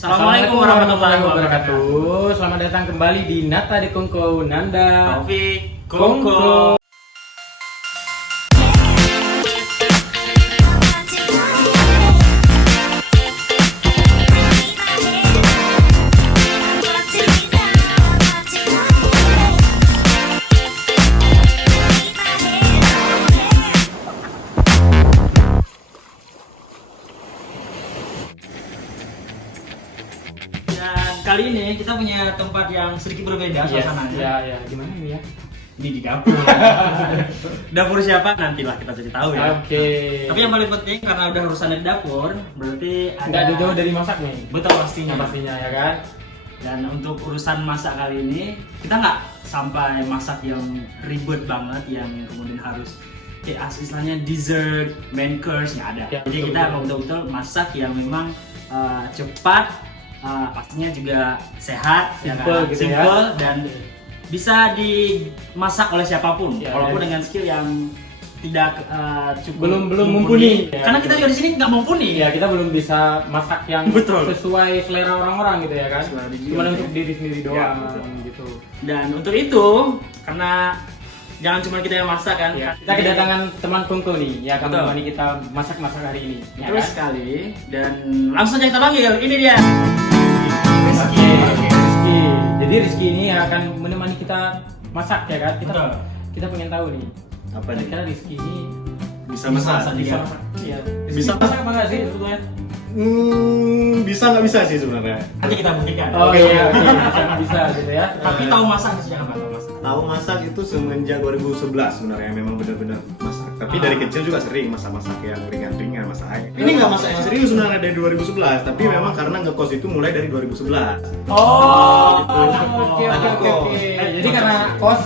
Assalamualaikum warahmatullahi wabarakatuh. Selamat datang kembali di Nata de Kongko Nanda Taufik Kongko. Kali ini kita punya tempat yang sedikit berbeda suasananya. Ya, gimana ini ya? Ini di dapur. Dapur siapa? Nantilah kita jadi tahu ya. Oke. Tapi yang paling penting karena udah urusan di dapur, berarti Nggak jauh dari masak nih. Betul pastinya. Pastinya ya kan. Dan untuk urusan masak kali ini kita nggak sampai masak yang ribet banget yang kemudian harus kayak istilahnya dessert, main course nggak ada. Ya, Jadi betul, kita betul. betul-betul masak yang memang cepat, pastinya juga sehat, Simple gitu ya. Simple dan bisa dimasak oleh siapapun, Ya, walaupun ya. dengan skill yang tidak cukup Belum mumpuni. Ya, karena kita juga di sini nggak mumpuni. Ya, kita belum bisa masak yang Betul. sesuai selera orang-orang gitu ya kan. Selera diri Cuma juga, untuk ya. diri sendiri Ya, doang betul. gitu. Dan untuk itu, karena jangan cuma kita yang masak kan. Ya, kita kedatangan teman Kongko nih, ya akan Betul. menemani kita masak-masak hari ini. Ya Betul kan? sekali. Dan langsung aja kita panggil. Ini dia. Oke, Rizky. Jadi Rizky ini akan menemani kita masak ya kan? Betul. Kita pengen tahu nih. Apa nih? Kira-kira Rizky ini Bisa masak? bisa masak. Iya. Bisa masak apa enggak sih sebetulnya? Bisa nggak bisa sih sebenarnya. Nanti kita buktikan. Oh iya, bisa gitu ya. Tapi tahu masak sejak kapan? Tahu masak. Tahu masak itu semenjak 2011 sebenarnya memang benar-benar masak. Tapi dari kecil juga sering masak-masak yang ringan-ringan, masak air. Ini nggak masak yang serius sebenarnya dari 2011, tapi memang karena ngekos itu mulai dari 2011. Oh, gitu. oke. Jadi karena kos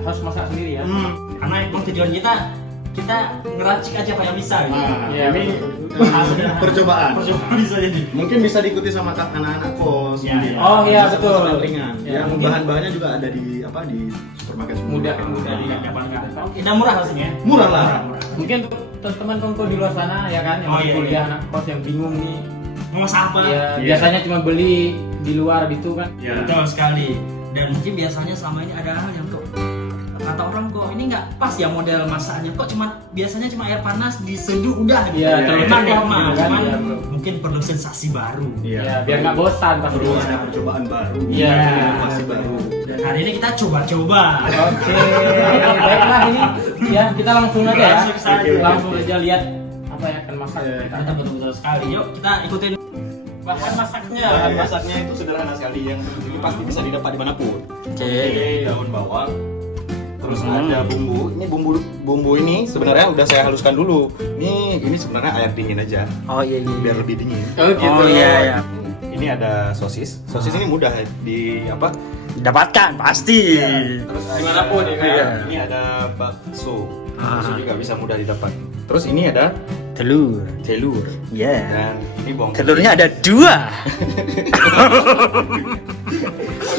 harus masak sendiri ya. Karena emang tujuan kita ngeracik aja apa yang bisa gitu. Iya, Ini percobaan. Percobaan bisa jadi. Mungkin bisa diikuti sama anak-anak kos. Ya, mungkin. ya. Oh, iya, Masak-masak betul. yang ringan. Ya, Yang mungkin. bahan-bahannya juga ada di supermarket Mudah Jadi di dapatkan. Dan murah hasilnya. Murah lah. Murah. Mungkin teman Kongko di luar sana ya kan yang Oh, masih iya, kuliah iya. anak kos yang bingung nih. Mau masak apa? Ya, Iya. biasanya cuma beli di luar gitu kan. Ya. Betul sekali. Dan mungkin biasanya selama ini ada hal yang kok kata orang kok ini nggak pas ya model masaknya, kok biasanya cuma air panas diseduh udah gitu. Iya, terlalu Memang cepat normal, gitu kan, cuman iya, bro. mungkin perlu sensasi baru. Iya. Ya, biar nggak bosan pas Perlu dulu. ada percobaan baru. Iya. Inovasi baru. Dan hari ini kita coba-coba. Oke, baiklah ini ya kita langsung aja ya. Langsung saja. Langsung aja lihat apa yang akan masak. Iya. Kita betul-betul sekali. Yuk kita ikutin bahan masaknya. Bahan masaknya itu sederhana sekali, yang ini pasti bisa didapat dimanapun. Oke. Daun bawang, terus ada bumbu. Ini bumbu ini sebenarnya udah saya haluskan dulu. Ini sebenarnya air dingin aja, Oh iya iya. biar lebih dingin. Oh gitu. Oh iya iya. Ini ada sosis. Sosis ini mudah di apa? Dapatkan pasti. Terus ada- Dimanapun ya, iya. Ini ada bakso. Ah. Bakso juga bisa mudah didapat. Terus ini ada Telur. telur. Iya. Dan ini bawang. Telurnya ada 2.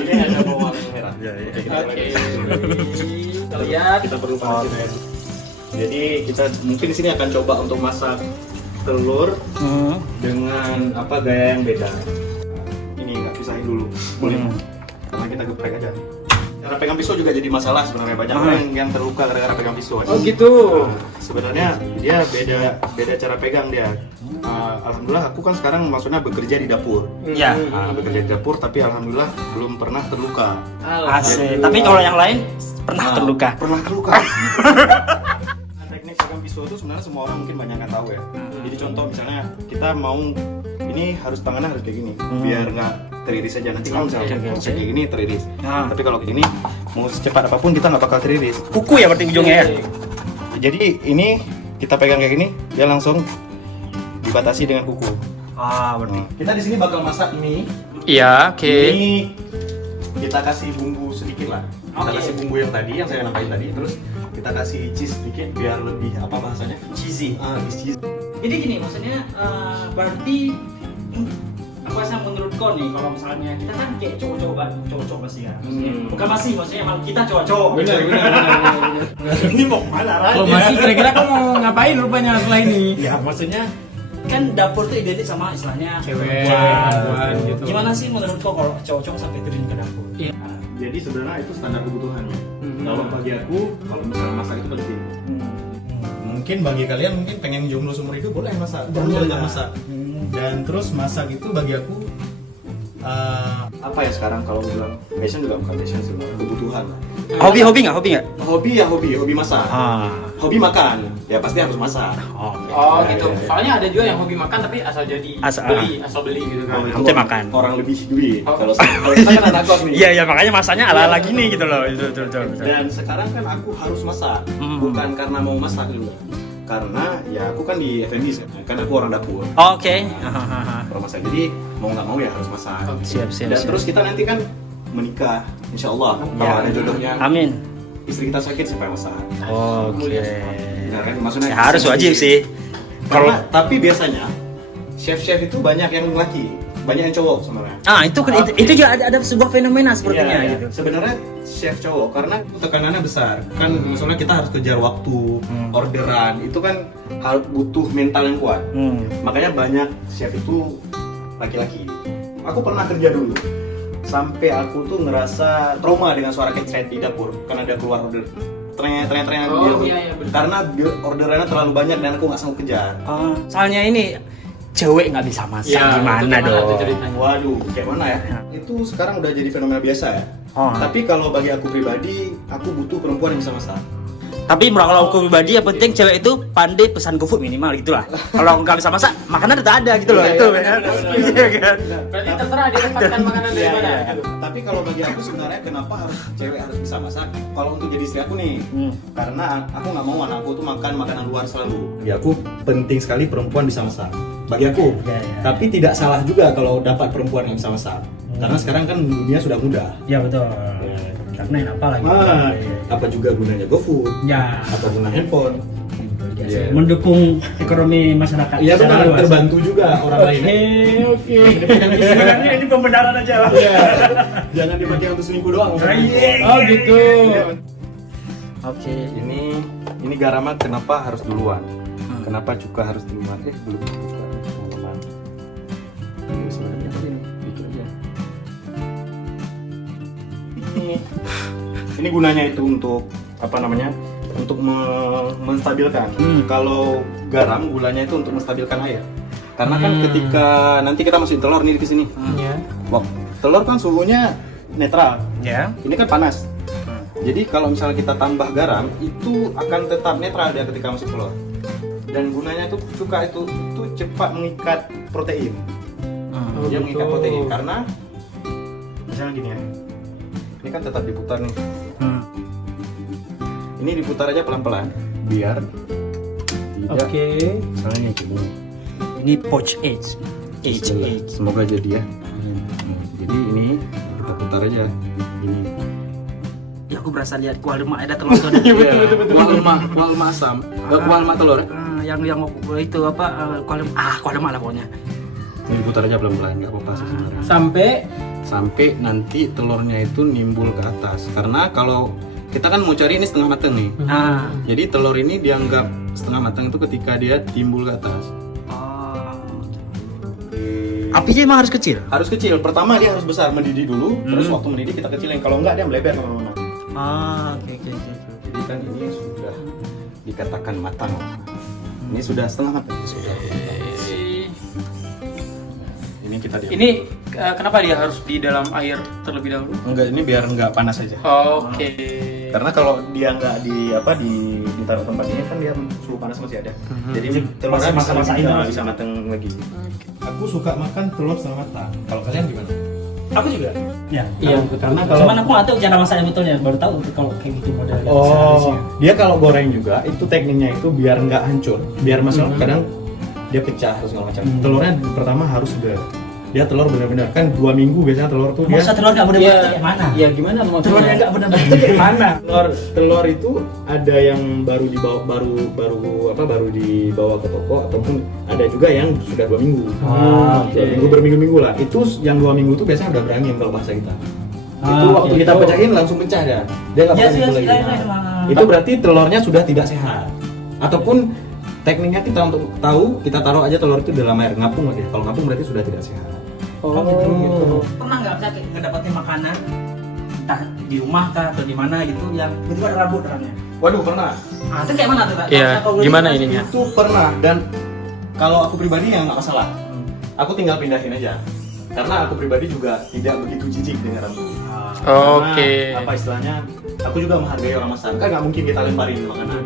Ini ada bawang merah. Iya, iya. Oke, kita mulai Oke. dari sini. Kita lihat. Kita perlu panasin air. Jadi kita mungkin di sini akan coba untuk masak telur dengan apa gaya yang beda. Ini nggak pisahin dulu, boleh? Karena kita geprek aja. Cara pegang pisau juga jadi masalah sebenarnya, banyak orang yang terluka gara-gara pegang pisau. Oh gitu. Sebenarnya dia beda cara pegang dia. Alhamdulillah aku kan sekarang maksudnya bekerja di dapur. Iya. Bekerja di dapur tapi alhamdulillah belum pernah terluka. Asik. Tapi kalau yang lain pernah terluka. Pernah terluka. Teknik pegang pisau itu sebenarnya semua orang mungkin banyak nggak tahu ya. Jadi contoh misalnya kita mau ini harus tangannya harus kayak gini biar nggak teriris aja, nanti kalau misalnya Oke, mau oke. kayak gini teriris. Ah. Tapi kalau kayak gini mau secepat apapun kita nggak bakal teriris. Kuku ya berarti ujungnya ya. Jadi ini kita pegang kayak gini dia langsung dibatasi dengan kuku. Ah, Kita di sini bakal masak ini. Iya, Ini kita kasih bumbu sedikit lah. Kita Oke. kasih bumbu yang tadi yang saya nambahin tadi, terus kita kasih cheese sedikit biar lebih apa bahasanya? Cheesy. Cheese. Jadi gini, maksudnya berarti apa sih menurut kau nih kalau misalnya kita kan kayak cowok-cowok pasti ya. Bukan masih, maksudnya emang kita cowok-cowok. Benar. Ini mau kemana Kalau masih kira-kira kamu mau ngapain rupanya setelah ini? Ya maksudnya kan dapur tuh identik sama istilahnya Cewek, perempuan. perempuan gitu. Gimana sih menurut kau kalau cowok-cowok sampai terjun ke dapur? Iya. Nah, jadi sebenarnya itu standar kebutuhannya. Hmm. Kalau bagi aku, kalau misalnya masak itu penting. Mungkin bagi kalian mungkin pengen jomblo seumur hidup boleh masak, boleh belajar masak. Dan terus masak itu bagi aku apa ya sekarang kalau bilang passion juga bukan passion sebenarnya kebutuhan lah. Hobi nggak? Hobi ya hobi masak. Hobi makan ya pasti harus masak. Oh gitu. Soalnya ada juga yang hobi makan tapi asal beli gitu kan. itu Hampir makan. Orang lebih duit. Oh. Kalau kita kan anak kos nih. Iya makanya masanya ala-ala gini gitu loh. Betul. Dan sekarang kan aku harus masak, bukan karena mau masak juga. Karena ya aku kan di F&B kan aku orang dapur. Oke. Orang masak jadi mau nggak mau ya harus masak. Siap. Dan terus kita nanti kan menikah, insya Allah kalau ada jodohnya. Amin. Istri kita sakit siapa yang masak? Oke. Ya kan maksudnya Ya, harus wajib sih. Kalau tapi biasanya chef-chef itu banyak yang laki, banyak yang cowok sebenarnya. Itu juga ada sebuah fenomena sepertinya Iya. gitu. Sebenarnya chef cowok karena tekanannya besar. Kan misalnya kita harus kejar waktu, orderan, itu kan butuh mental yang kuat. Makanya banyak chef itu laki-laki. Aku pernah kerja dulu. Sampai aku tuh ngerasa trauma dengan suara kecret di dapur karena dia keluar order. Tren Oh iya betul. karena orderannya terlalu banyak dan aku nggak sanggup kejar. Soalnya ini cewek nggak bisa masak Ya, gimana itu dong? tuh ceritanya? Waduh, kayak mana ya? Itu sekarang udah jadi fenomena biasa ya. Tapi kalau bagi aku pribadi, aku butuh perempuan yang bisa masak. Tapi kalau aku pribadi yang penting cewek itu pandai pesan GoFood minimal gitulah. Kalau nggak bisa masak, makanan tetap ada gitu loh. Iya, Itu iya, kan. benar. Iya kan. Berarti terserah dia dapatkan makanan dari Iya, mana iya. gitu. Tapi kalau bagi aku sebenarnya kenapa harus cewek harus bisa masak? Kalau untuk jadi istri aku nih, karena aku nggak mau anakku tuh makan makanan luar selalu. Ya aku penting sekali perempuan bisa masak. Bagi aku. Tapi tidak salah juga kalau dapat perempuan yang bisa masak. Karena sekarang kan dunia sudah mudah. Ya betul. Karena apa lagi? Apa juga gunanya GoFood? Ya. Apa guna handphone? Iya. Mendukung ekonomi masyarakat. Iya secara benar, luas. terbantu juga orang lain. Oke. Sebenarnya ini pembenaran aja lah. Iya. Jangan dipakai untuk selingkuh doang. Oh gitu. Oke. Ini garamnya kenapa harus duluan? Kenapa cuka harus duluan? Belum cuka, teman-teman. Ini sebenarnya ini bikin aja. Ini gunanya itu untuk apa namanya? Untuk menstabilkan. Kalau garam gulanya itu untuk menstabilkan air. Karena kan ketika nanti kita masukin telur nih di sini. Iya. Wow, telur kan suhunya netral. Ya. Ini kan panas. Jadi kalau misalnya kita tambah garam, itu akan tetap netral dia ketika masuk telur. Dan gunanya itu cuka itu cepat mengikat protein. Dia mengikat protein karena misalnya gini ya. Ini kan tetap diputar nih. Ini diputar aja pelan-pelan biar tidak. Misalnya nih gini. Ini poach eggs. Bismillah. Semoga jadi ya. Jadi ini kita putar aja. Ini. Ya aku berasa lihat kuah lemak ada telur tuh. Kuah lemak asam. Kuah lemak telur. Yang itu apa kuah lemak lah pokoknya. Ini diputar aja pelan-pelan, nggak apa-apa sih sebenarnya. Sampai Nanti telurnya itu nimbul ke atas. Karena kalau kita kan mau cari ini setengah matang nih. Jadi telur ini dianggap setengah matang itu ketika dia timbul ke atas. Apinya emang harus kecil? Harus kecil. Pertama dia harus besar, mendidih dulu. Terus waktu mendidih kita kecilin. Kalau enggak dia melebar kemana-mana. Oke. Jadi kan ini sudah dikatakan matang. Ini sudah setengah matang. Ini kita diam. ini kenapa dia harus di dalam air terlebih dahulu? Enggak, ini biar enggak panas aja. Oke. Karena kalau dia nggak ditaruh tempat ini kan dia suhu panas masih ada. Jadi ini telurnya bisa matang lagi. Aku suka makan telur setengah matang. Kalau kalian gimana? Aku juga. Ya. Iya, Karena kalau Cuman aku nggak tahu cara masaknya betulnya. Baru tahu kalau kayak gitu modelnya. Dia kalau goreng juga itu tekniknya itu biar nggak hancur, biar masuk kadang dia pecah terus segala macam. Telurnya pertama harus segar. Dia telur benar-benar kan 2 minggu biasanya telur tuh dia. Masa telur nggak benar-benar itu kayak mana? Ya gimana maksudnya? Telurnya nggak benar-benar itu kayak mana? Telur itu ada yang baru dibawa ke toko ataupun ada juga yang sudah 2 minggu. 2 minggu berminggu-minggu lah. Itu yang 2 minggu itu biasanya udah berangin kalau bahasa kita. Itu waktu kita pecahin langsung pecah dia nggak bakal nimbul lagi. Itu berarti telurnya sudah tidak sehat. Ataupun tekniknya kita untuk tahu, kita taruh aja telur itu dalam air ngapung aja. Kalau ngapung berarti sudah tidak sehat. Oh, gitu. Pernah nggak saya kayak ngedapetin makanan entah di rumah kah atau di mana gitu yang tiba-tiba ada rambut orangnya? Waduh, pernah. Ah, itu kayak mana tuh Kak? Iya, Kalau boleh gimana dikasih- ininya? Itu pernah, dan kalau aku pribadi ya nggak masalah. Aku tinggal pindahin aja. Karena aku pribadi juga tidak begitu jijik dengan rambut. Oh, Karena, oke. apa istilahnya? Aku juga menghargai orang masak. Kan nggak mungkin kita lemparin makanan.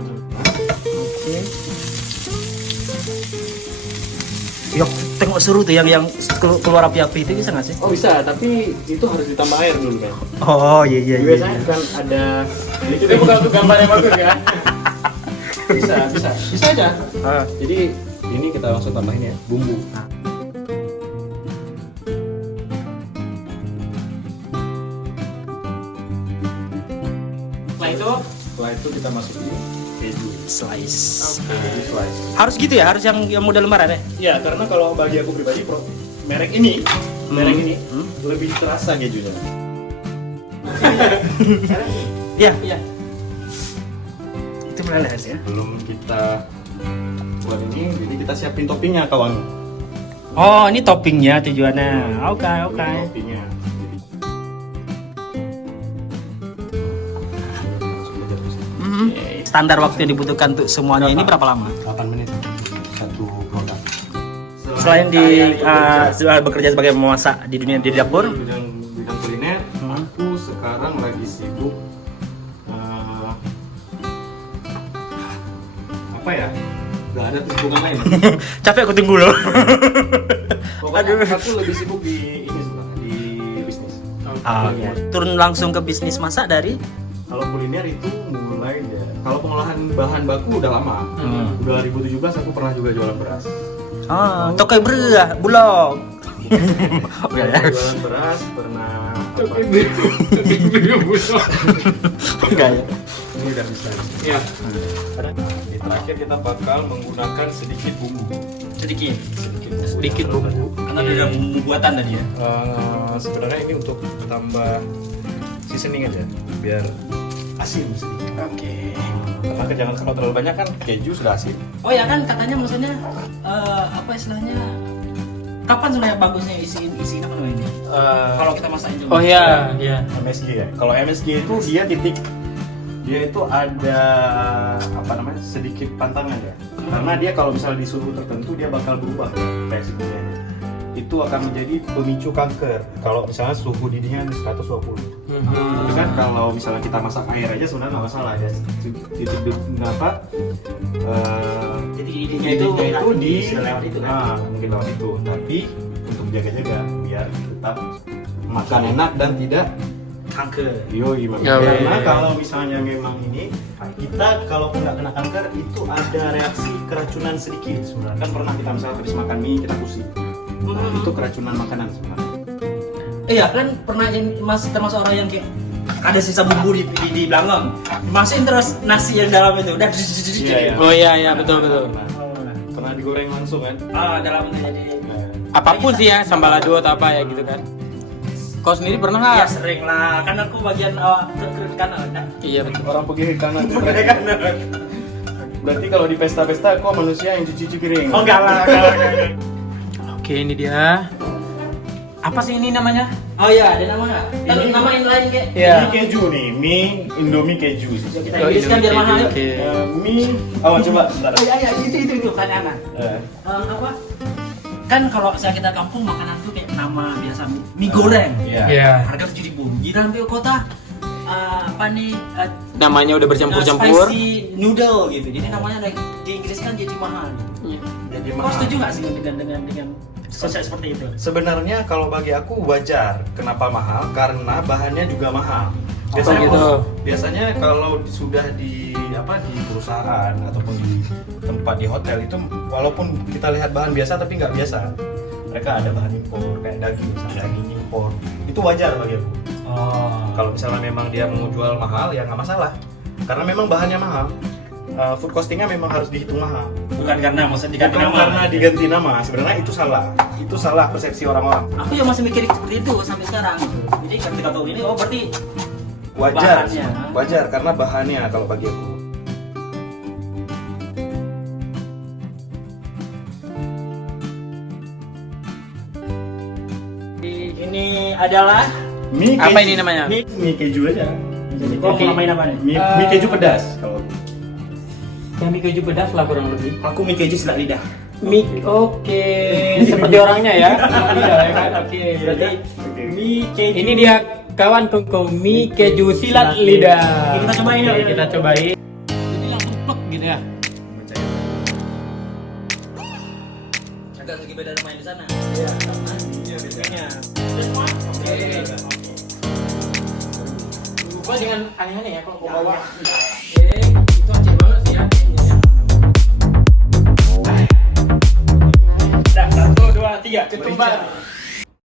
Yuk, tengok seru tuh yang keluar api-api itu bisa nggak sih? Oh bisa, tapi itu harus ditambah air dulu kan. Oh iya. Biasanya kan ada. Jadi kita bukan untuk gambar yang bagus kan? bisa aja. Jadi ini kita langsung tambahin ya bumbu. Setelah itu kita masukin keju. Slice. Keju slice. Harus gitu ya, harus yang model lembaran ya? Ya, karena kalau bagi aku pribadi merek ini lebih terasa kejunya. Iya. Itu meleleh ya. Belum kita buat ini, jadi kita siapin toppingnya kawan. Oh, ini toppingnya tujuannya. Oke. Ini toppingnya. Standar waktu yang dibutuhkan untuk semuanya ini berapa lama? 8 menit satu produk. Selain bekerja sebagai memasak di dunia di dapur, bidang kuliner, aku sekarang lagi sibuk apa ya? Gak ada kesibukan lain. capek aku tunggu loh. Pokoknya aku lebih sibuk di ini sebenarnya, di bisnis. Turun langsung ke bisnis masak dari Kalau kuliner itu mulai ya. Kalau pengolahan bahan baku udah lama. Udah 2017 aku pernah juga jualan beras. tokai beras, bulog. Jualan beras pernah. Enggak ya. Ini udah bisa. Iya. Di terakhir kita bakal menggunakan sedikit bumbu. Sedikit bumbu. Karena ada bumbu buatan tadi ya. Sebenarnya ini untuk tambah seasoning aja, biar asin sedikit. Oke. Karena jangan kalau terlalu banyak kan keju sudah asin. Oh ya kan katanya maksudnya apa istilahnya? Kapan sebenarnya bagusnya isi apa namanya ini? Kalau kita masakin juga. Oh iya. MSG ya. Kalau MSG itu dia itu ada apa namanya sedikit pantangan ya. Karena dia kalau misalnya di suhu tertentu dia bakal berubah teksturnya. Itu akan menjadi pemicu kanker. Kalau misalnya suhu didihnya 120. Tapi kan kalau misalnya kita masak air aja sebenarnya nggak masalah ya. Titik apa? Jadi idenya itu di lewat itu kan. mungkin lewat itu. Tapi untuk jaga-jaga biar tetap makan enak dan tidak Kanker. gimana? Ya, Karena ya. kalau misalnya memang ini kita kalau nggak kena kanker itu ada reaksi keracunan sedikit sebenarnya. Kan pernah kita misalnya habis makan mie kita pusing. Nah, itu keracunan makanan sebenarnya. Iya kan pernah yang masih termasuk orang yang kayak ada sisa bumbu di belakang, masukin terus nasi yang dalam itu udah Iya. Oh iya betul. Pernah digoreng langsung kan? dalamnya jadi Apapun sih ya, sambal lado atau apa ya gitu kan. Kau sendiri pernah nggak? ya sering lah kan aku bagian ke kanan kan. Iya betul. Orang pergi ke kanan. Kanan. Berarti kalau di pesta-pesta kok manusia yang cuci piring. Oh enggak lah. Oke, ini dia. Apa sih ini namanya? Oh iya ada nama nggak? Kan Ini- namain lain kayak. Iya. Ini keju nih, mie Indomie keju sih. Kita Inggriskan biar mahal yuk. Oke. Mie, coba sebentar. Iya itu pertanyaan. Eh, Apa? Kan kalau saya kita kampung makanan tuh kayak nama biasa mie goreng. Iya. Iya. Harga 7.000. Gila sampai kota apa nih? Namanya udah bercampur-campur. Spicy noodle gitu. Jadi namanya di Inggris kan jadi mahal. Iya. Jadi Kau mahal. setuju nggak sih dengan konsep seperti itu? Sebenarnya kalau bagi aku wajar. Kenapa mahal? Karena bahannya juga mahal. gitu? Biasanya kalau sudah di perusahaan ataupun di tempat di hotel itu walaupun kita lihat bahan biasa tapi nggak biasa. Mereka ada bahan impor kayak daging misalnya daging impor. Itu wajar bagi aku. Kalau misalnya memang dia mau jual mahal ya nggak masalah. Karena memang bahannya mahal. Food costingnya memang harus dihitung mahal. Bukan karena maksudnya diganti Bukan nama. karena diganti nama. Sebenarnya itu salah. Itu salah persepsi orang-orang. Aku yang masih mikirin seperti itu sampai sekarang. Jadi ketika tahu ini, oh berarti Wajar, bahannya. wajar karena bahannya kalau bagi aku. Ini adalah Mie Apa keju. ini namanya? Mie keju aja. Jadi kok mau namain apa nih? Mie keju pedas kalau. Yang mie keju pedas lah kurang lebih. Aku mie keju silat lidah. Mie, oke, seperti orangnya ya. Iya ya kan, oke. Berarti Oke. Mie keju. ini dia kawan kongko mie keju silat lidah. Oke, kita cobain ya. Oke, kita cobain. Jadi langsung plek gitu ya. Agak sedikit beda sama yang di sana. Iya, sama. Iya, bedanya. Gua dengan aneh-aneh ya kalau gua bawa. Oke, itu aceh banget sih ya. Dah, 1, 2, 3. Ketumbar.